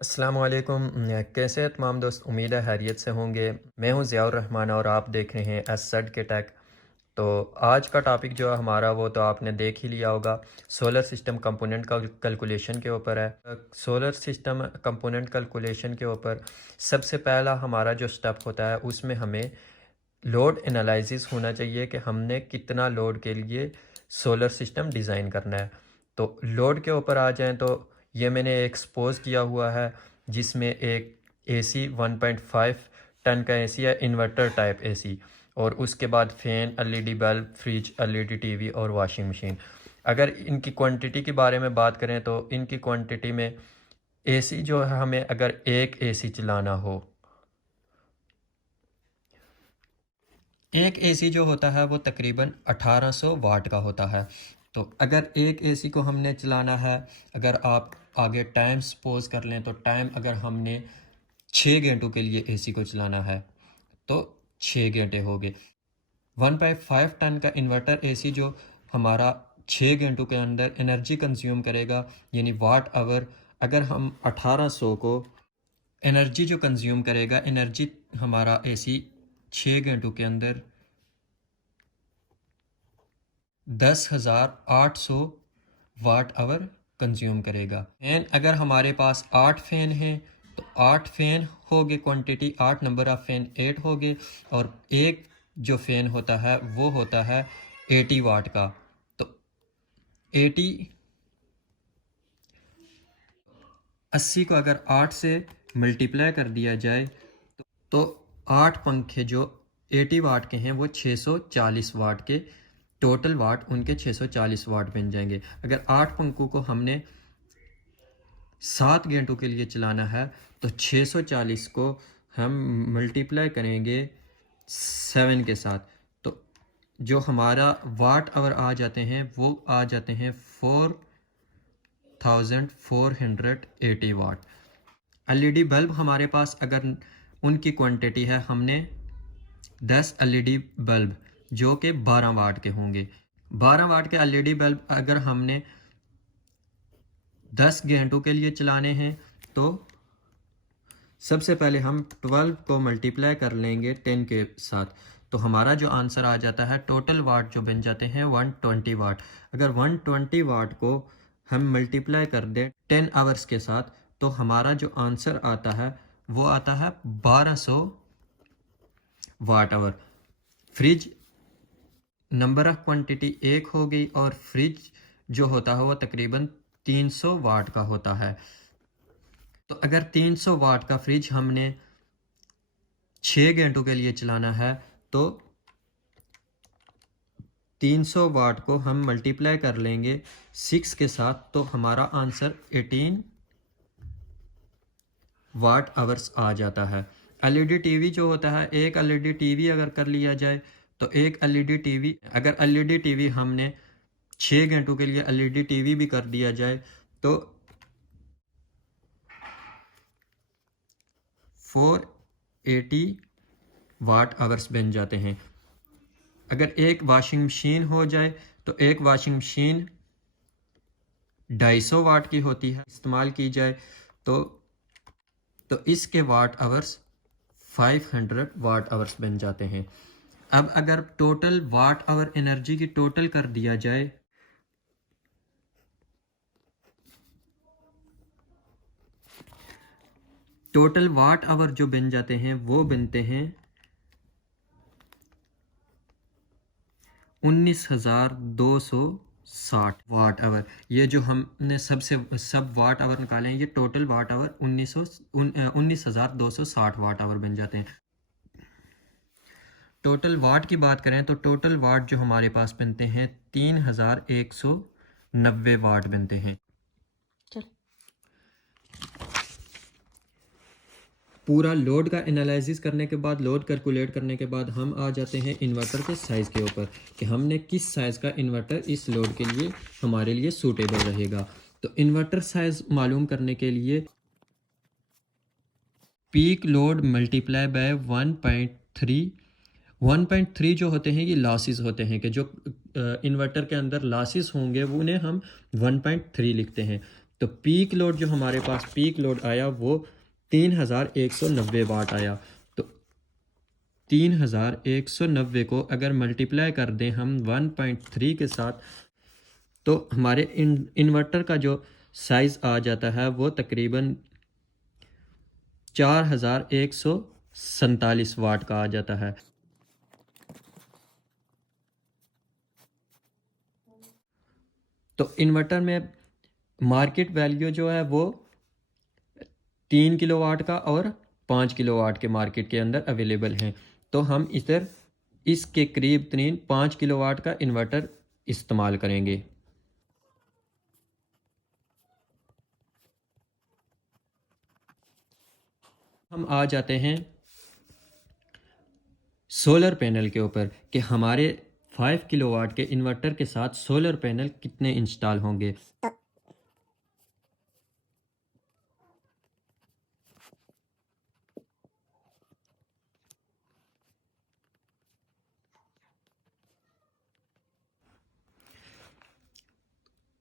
अस्सलाम वालेकुम। कैसे हैं तमाम दोस्त? उम्मीद है खैरियत से होंगे। मैं हूं ज़ियाउर रहमान और आप देख रहे हैं एसड के टेक। तो आज का टॉपिक जो है हमारा वो तो आपने देख ही लिया होगा, सोलर सिस्टम कंपोनेंट का कैलकुलेशन के ऊपर है। सोलर सिस्टम कंपोनेंट कैलकुलेशन के ऊपर सबसे पहला हमारा जो स्टेप होता है उसमें हमें लोड एनालिसिस होना चाहिए कि हमने कितना लोड के लिए सोलर सिस्टम डिज़ाइन करना है। तो लोड के ऊपर आ जाएं तो ये मैंने एक्सपोज किया हुआ है जिसमें एक एसी 1.5 टन का एसी है, इन्वर्टर टाइप एसी, और उसके बाद fan, LED bulb, fridge, LED TV और वॉशिंग मशीन। अगर इनकी क्वांटिटी के बारे में बात करें तो इनकी क्वांटिटी में एसी जो है, हमें अगर एक एसी चलाना हो, एक एसी जो होता है वो तकरीबन 1800 वाट का होता है। तो अगर एक एसी को हमने चलाना है, अगर आप आगे टाइम सपोज कर लें तो टाइम अगर हमने 6 घंटों के लिए एसी को चलाना है तो 6 घंटे हो गए। 1.5 टन का इन्वर्टर एसी जो हमारा 6 घंटों के अंदर एनर्जी कंज्यूम करेगा, यानी वाट आवर, अगर हम 1800 को एनर्जी जो कंज्यूम करेगा, एनर्जी हमारा एसी 6 घंटों के अंदर 10,800 वाट आवर कंज्यूम करेगा। फैन अगर हमारे पास 8 फैन हैं तो 8 फैन हो गए, क्वांटिटी 8, नंबर ऑफ फैन 8 हो गए, और एक जो फैन होता है वो होता है 80 वाट का। तो 80 80 को अगर 8 से मल्टीप्लाई कर दिया जाए तो 8 पंखे जो 80 वाट के हैं वो 640 वाट के, टोटल वाट उनके 640 वाट बन जाएंगे। अगर 8 पंखों को हमने 7 घंटों के लिए चलाना है तो 640 को हम मल्टीप्लाई करेंगे 7 के साथ, तो जो हमारा वाट आवर आ जाते हैं वो आ जाते हैं 4480 वाट। एलईडी बल्ब हमारे पास अगर उनकी क्वांटिटी है, हमने 10 एलईडी बल्ब जो कि 12 वाट के होंगे, 12 वाट के एलईडी बल्ब अगर हमने 10 घंटों के लिए चलाने हैं तो सबसे पहले हम 12 को मल्टीप्लाई कर लेंगे 10 के साथ, तो हमारा जो आंसर आ जाता है, टोटल वाट जो बन जाते हैं 120 वाट। अगर 120 वाट को हम मल्टीप्लाई कर दें 10 आवर्स के साथ तो हमारा जो आंसर आता है वो आता है 1200 watt hour. Fridge number of quantity एक हो गई, और फ्रिज जो होता है वो तकरीबन 300 वाट का होता है। तो अगर 300 वाट का फ्रिज हमने 6 घंटों के लिए चलाना है तो 300 वाट को हम मल्टीप्लाई कर लेंगे 6 के साथ, तो हमारा आंसर 18 वाट आवर्स आ जाता है। एलईडी टीवी जो होता है, एक एलईडी टीवी अगर कर लिया जाए तो एक एलईडी टीवी, अगर एलईडी टीवी हमने 6 घंटों के लिए एलईडी टीवी भी कर दिया जाए तो 480 वाट आवर्स बन जाते हैं। अगर एक वॉशिंग मशीन हो जाए तो एक वॉशिंग मशीन 250 वाट की होती है, इस्तेमाल की जाए तो इसके वाट आवर्स 500 वाट आवर्स बन जाते हैं। अब अगर टोटल वाट आवर एनर्जी की टोटल कर दिया जाए, टोटल वाट आवर जो बन जाते हैं वो बनते हैं 19,260 वाट आवर। ये जो हमने सब वाट आवर निकाले हैं, ये total watt hour 19,260 watt hour बन जाते हैं। टोटल वाट की बात करें तो टोटल वाट जो हमारे पास बनते हैं 3,190 वाट बनते हैं। पूरा लोड का एनालिसिस करने के बाद, लोड कैलकुलेट करने के बाद हम आ जाते हैं इन्वर्टर के साइज़ के ऊपर कि हमने किस साइज़ का इन्वर्टर इस लोड के लिए हमारे लिए सूटेबल रहेगा। तो इन्वर्टर साइज़ मालूम करने के लिए पीक लोड मल्टीप्लाई बाय 1.3 जो होते हैं ये लॉसेस होते हैं, कि जो इन्वर्टर के अंदर लॉसेस होंगे वो उन्हें हम 1.3 लिखते हैं। तो पीक लोड जो हमारे पास पीक लोड आया वो 3190 वाट आया। तो 3190 को अगर मल्टीप्लाई कर दें हम 1.3 के साथ, तो हमारे इन्वर्टर का जो साइज़ आ जाता है वो तकरीबन 4147 वाट का आ जाता है। तो इन्वर्टर में मार्केट वैल्यू जो है वो 3 किलोवाट का और 5 किलोवाट के मार्केट के अंदर अवेलेबल हैं। तो हम इधर इसके करीब तरीन 5 किलोवाट का इन्वर्टर इस्तेमाल करेंगे। हम आ जाते हैं सोलर पैनल के ऊपर कि हमारे 5 किलोवाट के इन्वर्टर के साथ सोलर पैनल कितने इंस्टॉल होंगे।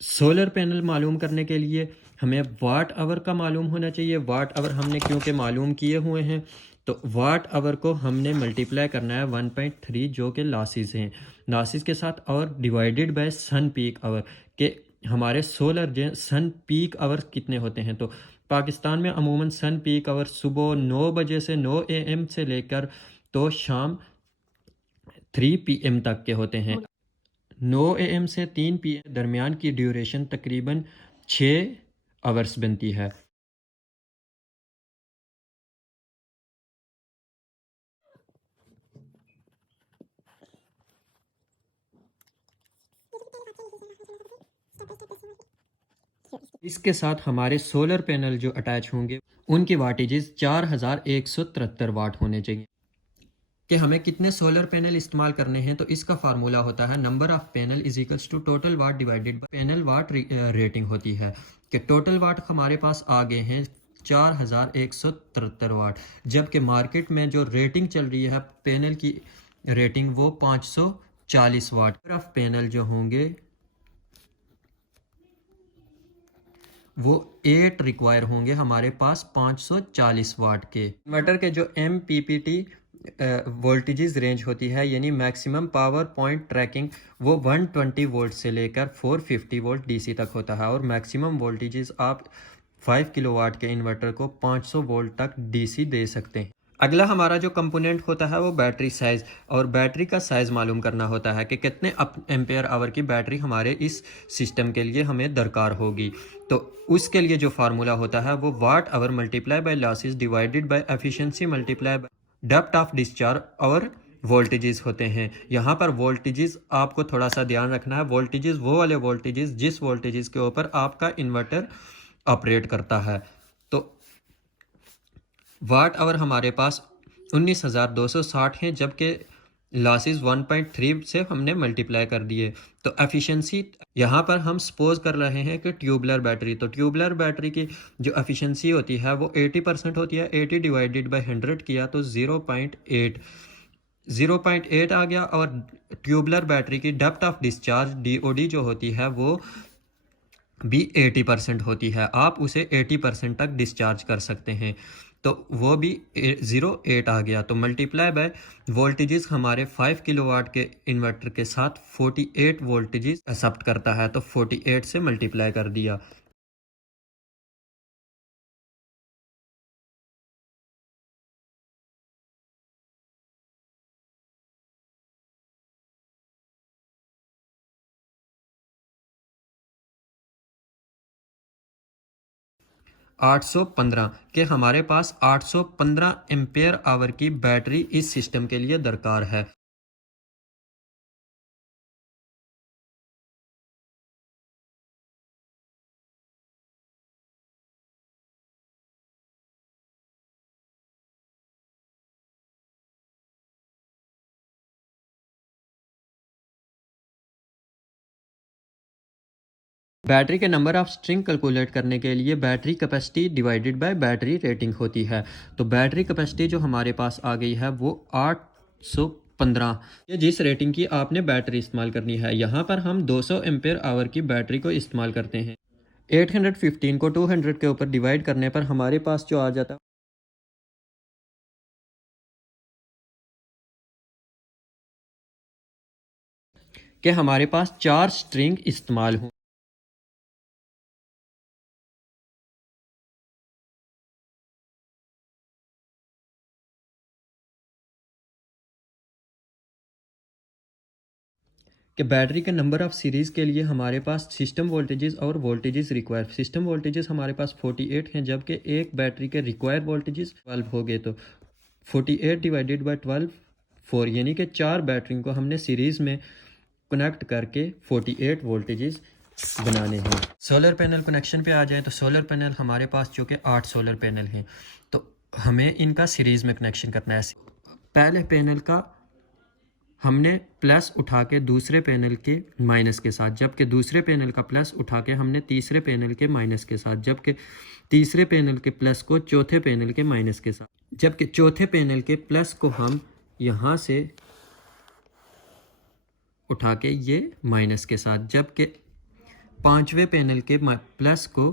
सोलर पैनल मालूम करने के लिए हमें वाट आवर का मालूम होना चाहिए। वाट आवर हमने क्योंकि मालूम किए हुए हैं, तो वाट आवर को हमने मल्टीप्लाई करना है 1.3 जो कि लॉसेस हैं, लॉसेस के साथ, और divided by sun peak hour के हमारे सोलर सन पीक आवर कितने होते हैं। तो पाकिस्तान में अमूमन सन पीक आवर सुबह 9 बजे से 9 AM से लेकर तो शाम 3 PM तक के होते हैं। 9 AM से 3 PM दरमियान की ड्यूरेशन तकरीबन 6 आवर्स बनती है। इसके साथ हमारे सोलर पैनल जो अटैच होंगे उनके वाटेजेस 4173 वाट होने चाहिए। कि हमें कितने सोलर पैनल इस्तेमाल करने हैं, तो इसका फार्मूला होता है number of panel is equals to total watt divided by panel watt rating होती है। कि टोटल वाट हमारे पास आ गए हैं 4173 वाट, जबकि मार्केट में जो रेटिंग चल रही है पैनल की रेटिंग वो 540 वाट। नंबर ऑफ़ पैनल जो होंगे वो 8 रिक्वायर होंगे हमारे पास 540 वाट के। इन्वर्टर के जो MPPT वोल्टेजेस रेंज होती है, यानी मैक्सिमम पावर पॉइंट ट्रैकिंग, वो 120 वोल्ट से लेकर 450 वोल्ट DC तक होता है, और मैक्सिमम वोल्टेजेस आप 5 किलोवाट के इन्वर्टर को 500 वोल्ट तक DC दे सकते हैं। अगला हमारा जो कंपोनेंट होता है वो बैटरी साइज़, और बैटरी का साइज़ मालूम करना होता है कि कितने एम्पेयर आवर की बैटरी हमारे इस सिस्टम के लिए हमें दरकार होगी। तो उसके लिए जो फार्मूला होता है वो watt hour multiply by losses divided by efficiency multiply by depth of discharge और वोल्टेजेस होते हैं। यहाँ पर वोल्टेजेस आपको थोड़ा सा ध्यान रखना है। वोल्टेजेस वो वाले वोल्टेजेस जिस वोल्टेजेस के ऊपर आपका इन्वर्टर ऑपरेट करता है। तो वाट आवर हमारे पास 19,260 हैं, जबकि लॉसेस 1.3 से हमने मल्टीप्लाई कर दिए। तो एफिशिएंसी यहाँ पर हम सपोज कर रहे हैं कि ट्यूबलर बैटरी, तो ट्यूबलर बैटरी की जो एफिशिएंसी होती है वो 80% होती है। 80 डिवाइडेड बाय 100 किया तो 0.8 आ गया। और ट्यूबलर बैटरी की डेप्थ ऑफ डिस्चार्ज DOD जो होती है वो भी 80% होती है। आप उसे 80% तक डिस्चार्ज कर सकते हैं, तो वो भी 0.8 आ गया। तो मल्टीप्लाई बाय वोल्टेजेस हमारे 5 किलोवाट के इन्वर्टर के साथ 48 वोल्टेजेस एक्सेप्ट करता है, तो 48 से मल्टीप्लाई कर दिया। आठ सौ पंद्रह के हमारे पास 815 एम्पेयर आवर की बैटरी इस सिस्टम के लिए दरकार है। बैटरी के नंबर ऑफ स्ट्रिंग कैलकुलेट करने के लिए battery capacity divided by battery rating होती है। तो बैटरी कैपेसिटी जो हमारे पास आ गई है वो 815, ये जिस रेटिंग की आपने बैटरी इस्तेमाल करनी है। यहाँ पर हम 200 एम्पेयर आवर की बैटरी को इस्तेमाल करते हैं। 815 को 200 के ऊपर डिवाइड करने पर हमारे पास जो आ जाता है कि हमारे पास 4 स्ट्रिंग इस्तेमाल हों। कि बैटरी के नंबर ऑफ़ सीरीज़ के लिए हमारे पास सिस्टम वोल्टेजेस और वोल्टेजेस रिक्वायर, सिस्टम वोल्टेजेस हमारे पास 48 हैं, जबकि एक बैटरी के रिक्वायर वोल्टेजेस 12 हो गए। तो 48 डिवाइडेड बाई 12 4, यानी कि 4 बैटरी को हमने सीरीज़ में कनेक्ट करके 48 वोल्टेजेस बनाने हैं। सोलर पैनल कनेक्शन पे आ जाए तो सोलर पैनल हमारे पास जो कि 8 सोलर पैनल हैं, तो हमें इनका सीरीज़ में कनेक्शन करना है। पहले पैनल का हमने प्लस उठा के दूसरे पैनल के माइनस के साथ, जबकि दूसरे पैनल का प्लस उठा के हमने तीसरे पैनल के माइनस के साथ, जबकि तीसरे पैनल के प्लस को चौथे पैनल के माइनस के साथ, जबकि चौथे पैनल के प्लस को हम यहाँ से उठा के ये माइनस के साथ, जबकि पांचवें पैनल के प्लस को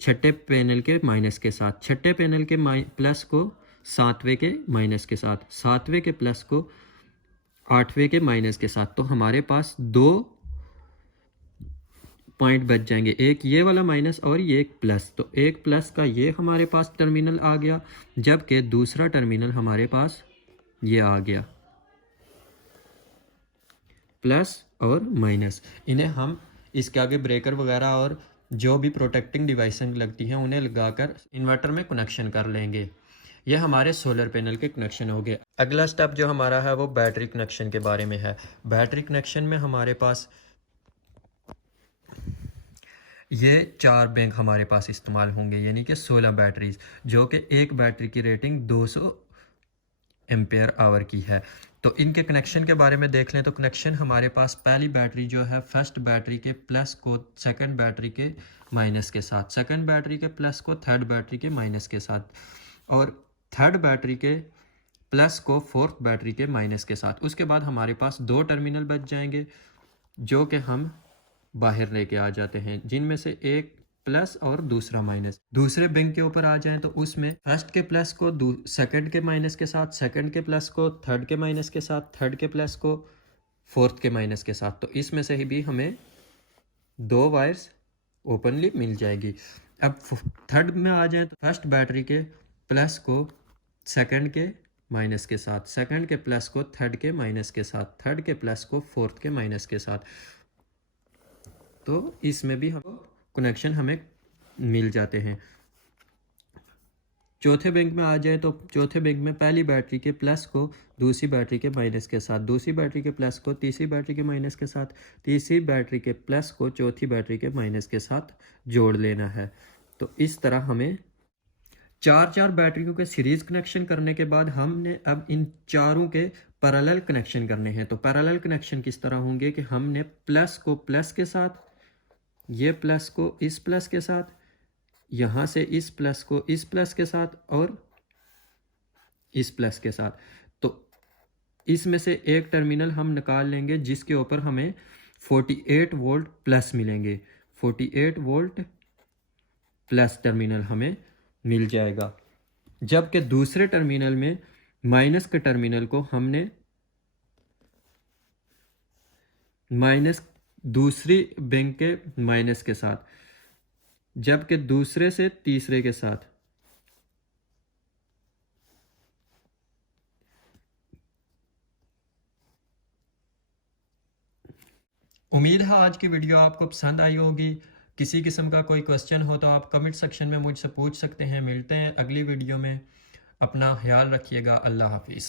छठे पैनल के माइनस के साथ, छठे पैनल के प्लस को सातवें के माइनस के साथ, सातवें के प्लस को आठवें के माइनस के साथ। तो हमारे पास 2 पॉइंट बच जाएंगे, एक ये वाला माइनस और ये एक प्लस। तो एक प्लस का ये हमारे पास टर्मिनल आ गया, जबकि दूसरा टर्मिनल हमारे पास ये आ गया, प्लस और माइनस। इन्हें हम इसके आगे ब्रेकर वगैरह और जो भी प्रोटेक्टिंग डिवाइसें लगती हैं उन्हें लगाकर इन्वर्टर में कनेक्शन कर लेंगे। यह हमारे सोलर पैनल के कनेक्शन हो गए। अगला स्टेप जो हमारा है वो बैटरी कनेक्शन के बारे में है। बैटरी कनेक्शन में हमारे पास ये 4 बैंक हमारे पास इस्तेमाल होंगे, यानी कि 16 बैटरीज, जो कि एक बैटरी की रेटिंग 200 एम्पेयर आवर की है। तो इनके कनेक्शन के बारे में देख लें तो कनेक्शन हमारे पास पहली बैटरी जो है फर्स्ट बैटरी के प्लस को सेकंड बैटरी के माइनस के साथ, सेकंड बैटरी के प्लस को थर्ड बैटरी के माइनस के साथ, और थर्ड बैटरी के प्लस को फोर्थ बैटरी के माइनस के साथ। उसके बाद हमारे पास 2 टर्मिनल बच जाएंगे जो कि हम बाहर लेके आ जाते हैं, जिनमें से एक प्लस और दूसरा माइनस। दूसरे बैंक के ऊपर आ जाएं तो उसमें फर्स्ट के प्लस को सेकंड के माइनस के साथ, सेकंड के प्लस को थर्ड के माइनस के साथ, थर्ड के प्लस को फोर्थ के माइनस के साथ। तो इसमें से ही भी हमें 2 वायर्स ओपनली मिल जाएगी। अब थर्ड में आ जाएं तो फर्स्ट बैटरी के प्लस को सेकंड के माइनस के साथ, सेकंड के प्लस को थर्ड के माइनस के साथ, थर्ड के प्लस को फोर्थ के माइनस के साथ। तो इसमें भी हम कनेक्शन हमें मिल जाते हैं। चौथे बैंक में आ जाए तो चौथे बैंक में पहली बैटरी के प्लस को दूसरी बैटरी के माइनस के साथ, दूसरी बैटरी के प्लस को तीसरी बैटरी के माइनस के साथ, तीसरी बैटरी के प्लस को चौथी बैटरी के माइनस के साथ जोड़ लेना है। तो इस तरह हमें 4 बैटरियों के सीरीज़ कनेक्शन करने के बाद हमने अब इन चारों के पैरेलल कनेक्शन करने हैं। तो पैरेलल कनेक्शन किस तरह होंगे कि हमने प्लस को प्लस के साथ, ये प्लस को इस प्लस के साथ, यहाँ से इस प्लस को इस प्लस के साथ और इस प्लस के साथ। तो इसमें से एक टर्मिनल हम निकाल लेंगे जिसके ऊपर हमें 48 वोल्ट प्लस मिलेंगे, 48 वोल्ट प्लस टर्मिनल हमें मिल जाएगा। जबकि दूसरे टर्मिनल में माइनस के टर्मिनल को हमने माइनस दूसरी बैंक के माइनस के साथ, जबकि दूसरे से तीसरे के साथ, उम्मीद है आज की वीडियो आपको पसंद आई होगी। किसी किस्म का कोई क्वेश्चन हो तो आप कमेंट सेक्शन में मुझसे पूछ सकते हैं। मिलते हैं अगली वीडियो में, अपना ख्याल रखिएगा। अल्लाह हाफिज़।